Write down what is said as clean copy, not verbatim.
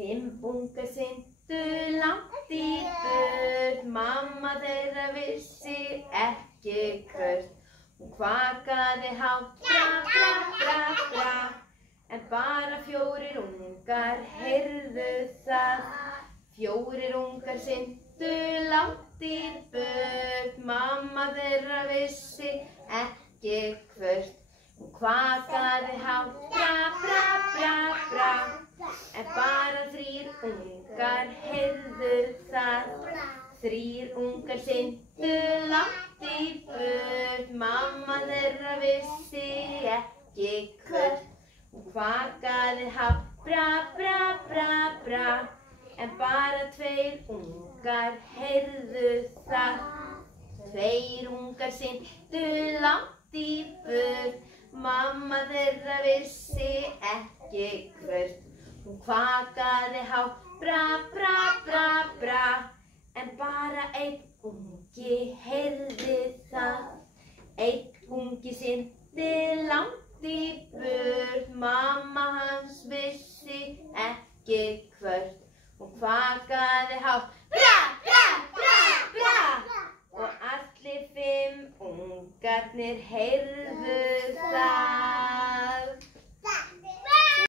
5 ungar syntu langt í burt, mamma þeirra vissi ekki hvert. Hún kvakaði hátt, bra, bra, bra, bra, en bara 4 ungar heyrðu það. 4 ungar syntu langt í burt, mamma þeirra vissi ekki hvert. Hún kvakaði hátt, bra, bra, bra, bra, en bara 3 ungar heyrðu það. 3 ungar syntu langt í burt, mamma þeirra vissi ekki hvert. Hún kvakaði hátt, bra, bra, bra, bra, en bara 2 ungar heyrðu það. 2 ungar syntu langt í burt, mamma þeirra vissi ekki hvert. Hún kvakaði hátt, bra, bra, bra, bra, en bara 1 ungi heyrði það. 1 ungi synti langt í burt, mamma hans vissi ekki hvert. Hún kvakaði hátt, bra, bra, bra, bra, og allir 5 ungarnir heyrðu það.